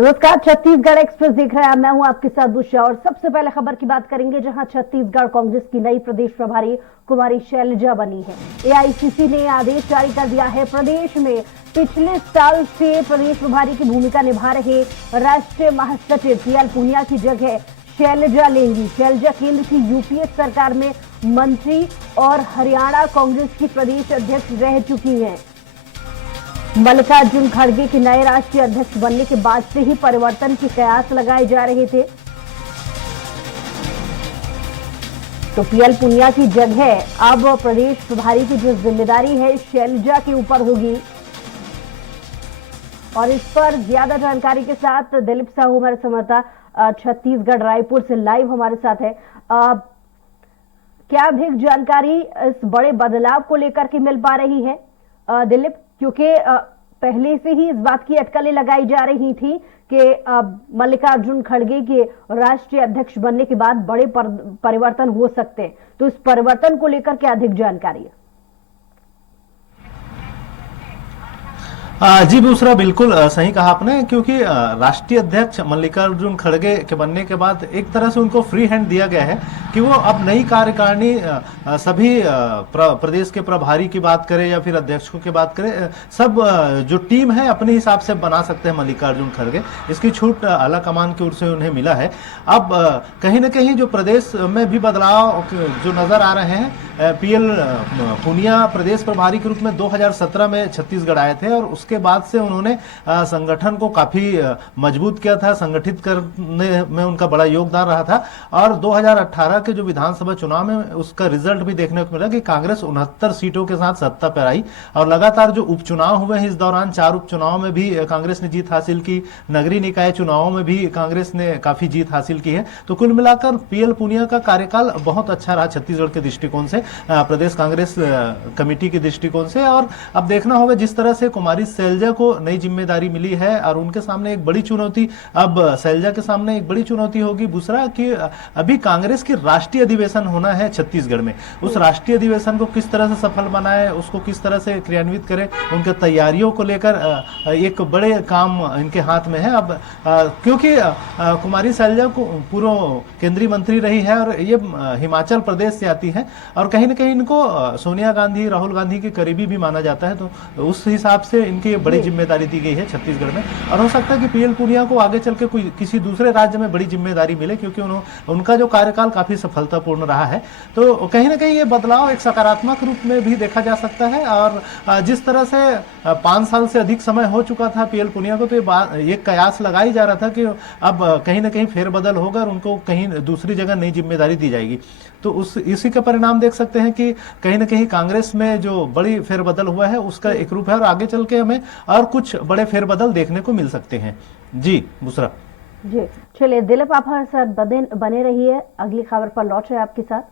नमस्कार, छत्तीसगढ़ एक्सप्रेस देख रहे हैं। मैं हूं आपके साथ बुशा और सबसे पहले खबर की बात करेंगे, जहां छत्तीसगढ़ कांग्रेस की नई प्रदेश प्रभारी कुमारी शैलजा बनी है। एआईसीसी ने आदेश जारी कर दिया है। प्रदेश में पिछले साल से प्रदेश प्रभारी की भूमिका निभा रहे राष्ट्रीय महासचिव पीएल पुनिया की जगह शैलजा लेंगी। शैलजा केंद्र की यूपीए सरकार में मंत्री और हरियाणा कांग्रेस की प्रदेश अध्यक्ष रह चुकी हैं। मल्लिकार्जुन खड़गे के नए राष्ट्रीय अध्यक्ष बनने के बाद से ही परिवर्तन के कयास लगाए जा रहे थे। तो पीएल पुनिया की जगह अब प्रदेश प्रभारी की जो जिम्मेदारी है शैलजा के ऊपर होगी। और इस पर ज्यादा जानकारी के साथ दिलीप साहू हमारे संवाददाता छत्तीसगढ़ रायपुर से लाइव हमारे साथ है। क्या अधिक जानकारी इस बड़े बदलाव को लेकर के मिल पा रही है दिलीप? क्योंकि पहले से ही इस बात की अटकलें लगाई जा रही थी कि मल्लिकार्जुन खड़गे के राष्ट्रीय अध्यक्ष बनने के बाद बड़े परिवर्तन हो सकते हैं। तो इस परिवर्तन को लेकर क्या अधिक जानकारी है? जी बुशरा, बिल्कुल सही कहा आपने, क्योंकि राष्ट्रीय अध्यक्ष मल्लिकार्जुन खड़गे के बनने के बाद एक तरह से उनको फ्री हैंड दिया गया है कि वो अब नई कार्यकारिणी सभी प्रदेश के प्रभारी की बात करें या फिर अध्यक्षों की बात करें, सब जो टीम है अपने हिसाब से बना सकते हैं मल्लिकार्जुन खड़गे। इसकी छूट आला कमान की ओर से उन्हें मिला है। अब कहीं ना कहीं जो प्रदेश में भी बदलाव जो नजर आ रहे हैं, पीएल पुनिया प्रदेश प्रभारी के रूप में 2017 में छत्तीसगढ़ आए थे और उसके बाद से उन्होंने संगठन को काफी मजबूत किया था, संगठित करने में उनका बड़ा योगदान रहा था। और 2018 के जो विधानसभा चुनाव में उसका रिजल्ट भी देखने को मिला कि कांग्रेस 69 सीटों के साथ सत्ता पर आई। और लगातार जो उपचुनाव हुए हैं इस दौरान 4 उपचुनाव में भी कांग्रेस ने जीत हासिल की, नगरीय निकाय चुनावों में भी कांग्रेस ने काफी जीत हासिल की है। तो कुल मिलाकर पीएल पुनिया का कार्यकाल बहुत अच्छा रहा छत्तीसगढ़ के दृष्टिकोण से, प्रदेश कांग्रेस कमेटी के दृष्टिकोण से। और अब देखना होगा जिस तरह से कुमारी शैलजा को नई जिम्मेदारी मिली है और उनके सामने एक बड़ी चुनौती, अब शैलजा के सामने एक बड़ी चुनौती होगी बुशरा कि अभी कांग्रेस की राष्ट्रीय अधिवेशन होना है छत्तीसगढ़ में। उस राष्ट्रीय अधिवेशन को किस तरह से सफल बनाए, उसको किस तरह से क्रियान्वित करे, उनके तैयारियों को लेकर एक बड़े काम इनके हाथ में है। अब क्योंकि कुमारी शैलजा को पूर्व केंद्रीय मंत्री रही है और ये हिमाचल प्रदेश से आती है और कहीं ना कहीं इनको सोनिया गांधी, राहुल गांधी के करीबी भी माना जाता है। तो उस हिसाब से इनकी बड़ी जिम्मेदारी दी गई है छत्तीसगढ़ में। और हो सकता है कि पीएल पुनिया को आगे चल के कोई किसी दूसरे राज्य में बड़ी जिम्मेदारी मिले, क्योंकि उनका जो कार्यकाल काफी सफलतापूर्ण रहा है। तो कहीं ना कहीं ये बदलाव एक सकारात्मक रूप में भी देखा जा सकता है। और जिस तरह से 5 साल से अधिक समय हो चुका था पीएल पुनिया को, तो ये कयास लगाई जा रहा था कि अब कहीं ना कहीं फेरबदल होगा और उनको कहीं दूसरी जगह नई जिम्मेदारी दी जाएगी। तो इसी का परिणाम देख सकते हैं कि कहीं ना कहीं कांग्रेस में जो बड़ी फेरबदल हुआ है उसका एक रूप है और आगे चल के हमें और कुछ बड़े फेरबदल देखने को मिल सकते हैं। जी बुशरा। जी चलिए दिलीप, आप हमारे साथ बने रहिए, अगली खबर पर लौट रहे आपके साथ।